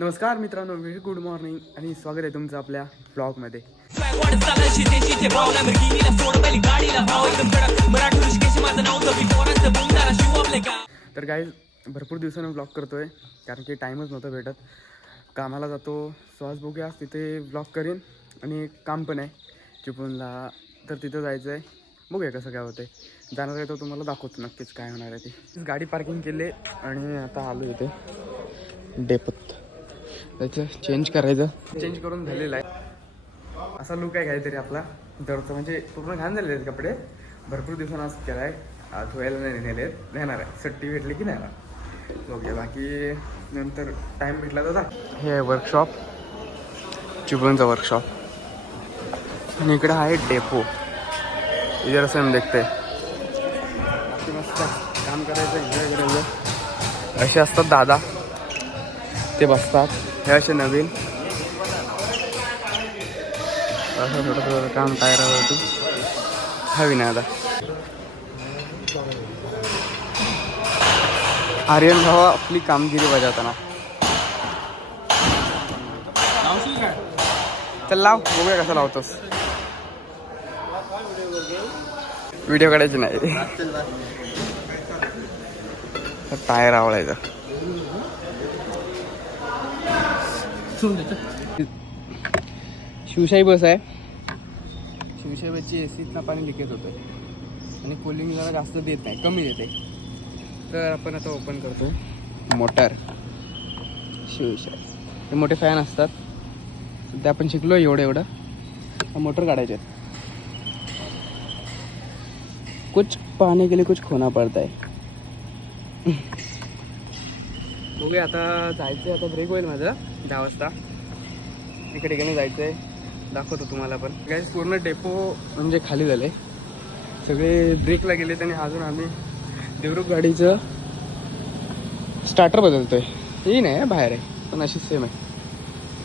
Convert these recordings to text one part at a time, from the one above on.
नमस्कार मित्रांनो, very good morning आणि स्वागत आहे तुमचं आपल्या ब्लॉगमध्ये. तर गाईज भरपूर दिवसानं ब्लॉग करतोय कारण की टाईमच नव्हता भेटत. कामाला जातो, श्वास बघूया तिथे ब्लॉग करेन आणि एक काम पण आहे चिपळूणला, तर तिथं जायचं आहे. बघूया कसं काय होतं आहे. जाणार आहे तो तुम्हाला दाखवतो नक्कीच काय होणार आहे ते. गाडी पार्किंग केली आणि आता आलो इथे डेपोत. त्याचं चेंज करायचं, चेंज करून झालेलं आहे. असा लुक आहे काहीतरी आपला दरचा, म्हणजे पूर्ण घाण झालेले आहेत कपडे. भरपूर दिवसांना असं केला आहे, धुवायला नाही नेले आहेत, नेणार आहे. सुट्टी भेटली की नेणार. ओके, बाकी नंतर टाईम भेटला तर जा. हे आहे वर्कशॉप, चिपळूणचं वर्कशॉप. आणि इकडे आहे डेपो. इधर असं मी देखते बाकी मस्त काम करायचं, एन्जॉय करायचं. असे असतात दादा, ते बसतात. हे असे नवीन असं थोडं थोडं काम टायरावरती हवी नाही. आता आर्यन भाऊ आपली कामगिरी बजावताना. चल लाव, बघूया कसं लावतोस. व्हिडिओ काढायची नाही, टायर आवडायचं. शिवशाही बस आहे. शिवशाही बसची एसीतनं पाणी लिकेज होतं आणि कूलिंग जरा जास्त देत नाही, कमी देते. तर आपण आता ओपन करतोय मोटर. शिवशाही हे मोठे फॅन असतात. सध्या आपण शिकलो एवढं मोटर काढायचे. कुछ पाने के लिए कुछ खोना पडता है. बघूया आता जायचं आहे. आता ब्रेक होईल माझं 10 वाजता. इकडे इकडे जायचं आहे, दाखवतो तुम्हाला. पण काय पूर्ण डेपो म्हणजे खाली झाले, सगळे ब्रेकला गेलेत. आणि अजून आम्ही देवरुख गाडीचं स्टार्टर बदलतोय. ही नाही बाहेर आहे, पण अशी सेम आहे,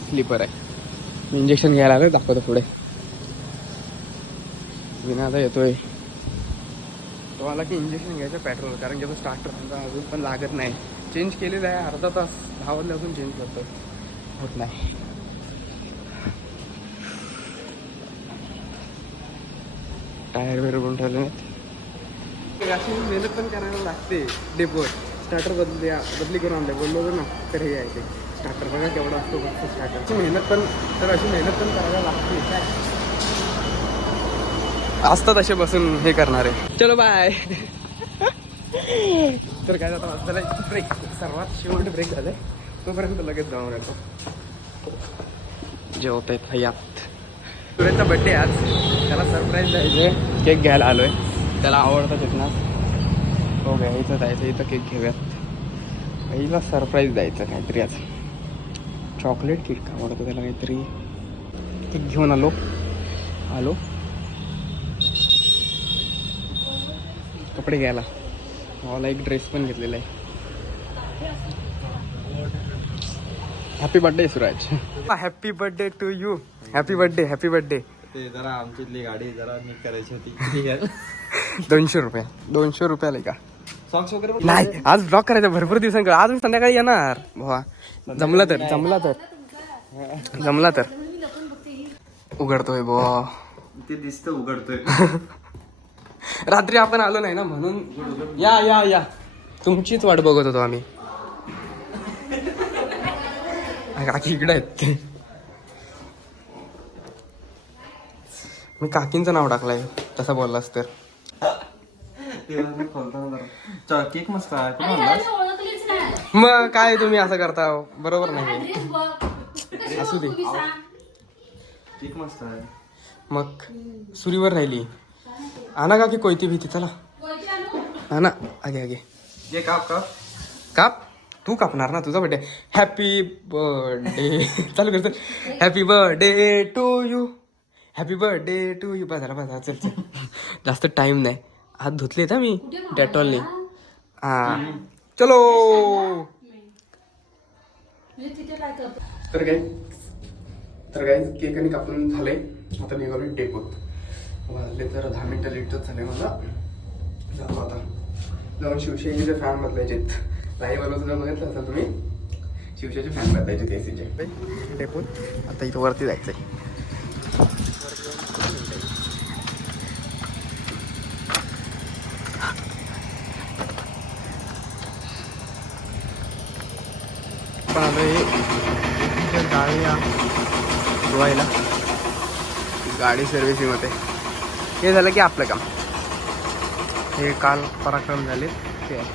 स्लीपर आहे. इंजेक्शन घ्यायला आलं, दाखवतो पुढे. विना आता येतोय तो आला की इंजेक्शन घ्यायचं पेट्रोल, कारण की तो स्टार्टर अजून पण लागत नाही. चेंज केलेलं आहे, अर्धा तास 10 वाजले अजून चेंज करतो, होत नाही. टायर वगैरे बनवून ठेवले नाहीत. अशी मेहनत पण करायला लागते. डेपोवर स्टार्टर बदली करून आणले बोललो ना, तर हे आहे ते स्टार्टर. बघा केवढा असतो फक्त स्टार्टरची मेहनत पण. तर अशी मेहनत पण करायला लागते. काय असतात असे बसून हे करणारे. चलो बाय. तर काय जाता झालं ब्रेक, सर्वात शेवट ब्रेक झाले, तोपर्यंत लगेच जाऊन येतो. जेवत आहेत हयात. सुरेशचा बड्डे आज, त्याला सरप्राईज द्यायचं. केक घ्यायला आलोय, त्याला आवडतं तिथनं. हो गया, इथं जायचं, इथं केक घेऊयात. पहिला सरप्राईज द्यायचं काहीतरी आज. चॉकलेट केक आवडतं त्याला काहीतरी. केक घेऊन आलो. कपडे घ्यायला मला एक ड्रेस पण घेतलेला आहे. Happy birthday Suraj. Happy birthday to you. Happy birthday, happy birthday. ते जरा आमच्यातली गाडी जरा नीट करायची होती. 200 रुपये, 200 रुपयाला का सॉंग्स वगैरे नाही. आज ब्लॉग करायचा भरपूर दिवसांकडे. आज मी संध्याकाळी येणार भावा, जमला तर उघडतोय बुवा. ते दिसतं उघडतोय. रात्री आपण आलो नाही ना म्हणून. या तुमचीच वाट बघत होतो आम्ही. काकी इकडे आहेत ते. मी काकींचं नाव टाकलंय तसं बोललास तर. केक मस्त आहे, कुठं आणलास? मग काय तुम्ही असं करता, बरोबर नाही. असू दे, केक मस्त आहे. मग सुरीवर राहिली. आणा का की कोयती भीती. चला आणा, आगे ये काप. तू कापणार ना, तुझा बर्थडे. हॅपी बर्थडे चालू करतो. Happy birthday to you, happy birthday to you. बाजार चल. जास्त टाइम नाही. हात धुतलेत हा मी डेटॉलने. हा चलो. तर काय केक आणि कापून झाले. आता निघालो डेपोत. वाजले तर 10 मिनिटं लेटच झाले मला. जातो आता जाऊन शिवशाहीचे फॅन बदलायचे. लाईव्ह आलो सुद्धा बघितलं असेल तुम्ही. शिवशाचे फॅन बदलायचे ते एसीचे टेपून. आता इथं वरती जायचं आहे. गाडी धुवायला गाडी सर्व्हिसिंग होते. हे झालं की आपलं काम. हे काल पराक्रम झाले ते आहे.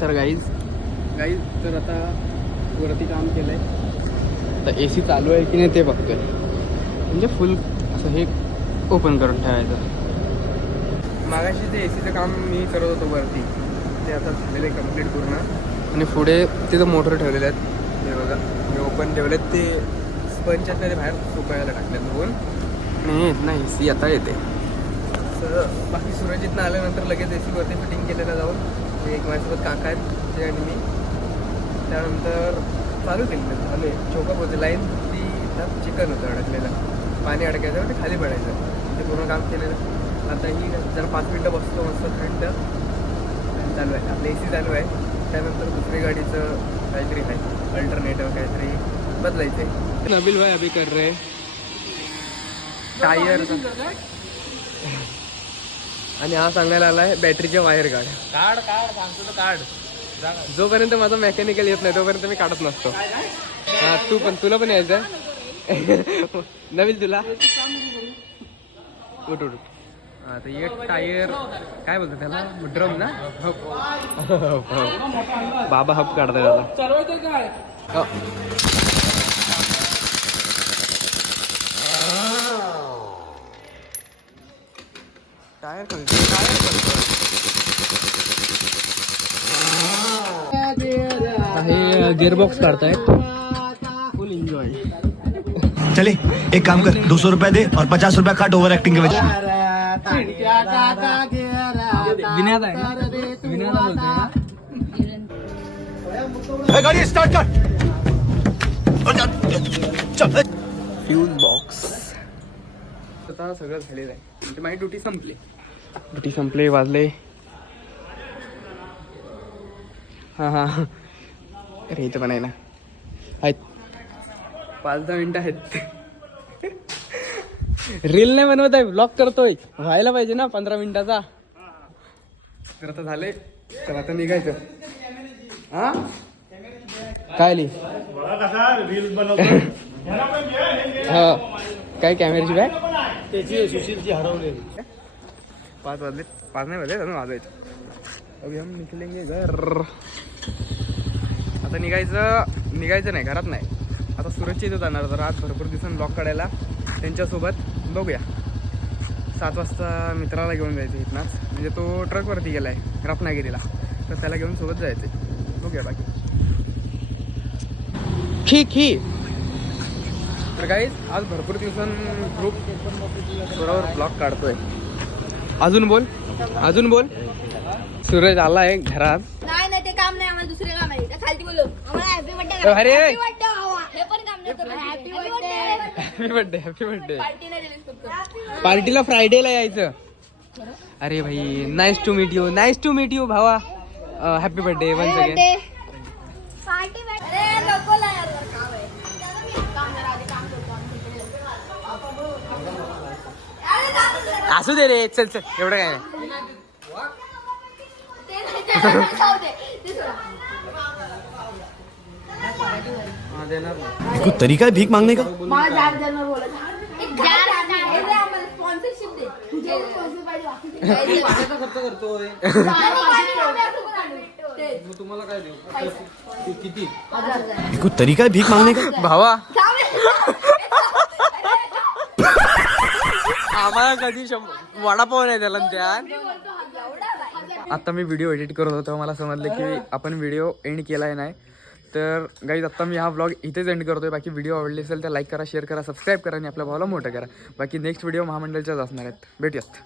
तर गाईज तर आता वरती काम केलं आहे. तर ए सी चालू आहे की नाही ते बघतोय. म्हणजे फुल असं हे ओपन करून ठेवायचं. मागाशी जे ए सीचं काम मी करत होतो वरती ते आता झालेलं आहे कम्प्लीट पूर्ण. आणि पुढे तिथं मोटर ठेवलेले आहेत. हे बघा हे ओपन ठेवलेत. ते स्पंचात ते बाहेर सुकायला टाकले दोन. आणि येत नाही ए सी आता येते. बाकी सुरजितनं आल्यानंतर लगेच ए सीवरती फिटिंग केलेलं जाऊन एक माझ्यासोबत काका आहेत ते आणि मी. त्यानंतर चालू केलेलं चालू आहे. चोका पोहोचली लाईन ती त्यात चिकन होतं अडकलेलं. पाणी अडकायचं ते खाली पडायचं. ते पूर्ण काम केलेलं. आता ही जरा 5 मिनटं बसतो मस्त थंड चालू आहे. आपलं ए सी चालू आहे. त्यानंतर दुसरी गाडीचं काहीतरी आहे अल्टरनेटिव्ह काहीतरी बदलायचं आहे. नबील भाई अभी कर रहे टायर. आणि हा सांगायला आलाय बॅटरीच्या वायर काढ सांगतो तर काढ. जोपर्यंत माझा मेकॅनिकल येत नाही तोपर्यंत मी काढत नसतो. हा तुला पण यायचं नवीन तुला उठ. आता एक टायर काय बोलतो त्याला ड्रम ना बाबा हब काढताय आता. टायर हे गिअरबॉक्स काढताय. फुल एन्जॉय. चले एक काम कर 200 रुपया दे और 50 रुपया काट ओवर एक्टिंग के वजह. विनयात आहे गाड़ी स्टार्ट कर. Fuse box. आता सगळं झालेलं आहे. म्हणजे माझी ड्युटी संपली. वाजले हां अरे इथं पण आहे ना. आहेत 5-10 मिनटं आहेत. रील नाही बनवत आहे ब्लॉग करतोय. व्हायला पाहिजे ना 15 मिनिटाचा. तर आता झाले. चला आता निघायचं. हा काय ली हा काय कॅमेऱ्याची बॅग त्याची सुशीलची हरवलेली. 5 वाजले. 5 नाही वाजले अजून वाजायचं. अभी हम निकलेंगे घर. आता निघायचं नाही घरात नाही. आता सुरतच्या इथं जाणार. तर आज भरपूर दिवसांनी ब्लॉग काढायला त्यांच्यासोबत बघूया. 7 वाजता मित्राला घेऊन जायचं इथनाच. म्हणजे तो ट्रकवरती गेला आहे रत्नागिरीला. तर त्याला घेऊन सोबत जायचं. बघूया बाकी खी. तर काही आज भरपूर ग्रुप बरोबर ब्लॉग काढतोय. अजून बोल. सूरज आला आहे घरात. नाही ते काम नाही. आम्हाला दुसरे काम आहे. खालती बोलू आम्हाला हॅपी बर्थडे. अरे हे पण काम नाही. Happy birthday. पार्टी नाही दिली फक्त. पार्टीला फ्रायडेला यायचं. अरे भाई नाईस टू मीट यू भावा. Happy birthday once again. Party अरे नको ला यार काम आहे. काम जरा आधी काम करतो आम्ही. असू दे रे. चल एवढं काय नाही. कोई तरीका है भीख मांगने का. कोई तरीका है भीख मांगने का. भावा आम्हाला कधी वडापाव नाही त्याला त्या. आता मी व्हिडिओ एडिट करत होतो. मला समजलं की आपण व्हिडिओ एंड केला आहे नाही. तर गाईज आत्ता मी हा व्लॉग इथेच एंड करतोय. बाकी व्हिडिओ आवडली असेल तर लाईक करा, शेअर करा, सबस्क्राईब करा आणि आपल्या भावाला मोठं करा. बाकी नेक्स्ट व्हिडिओ महामंडळच्याच असणार आहेत. भेटूयात.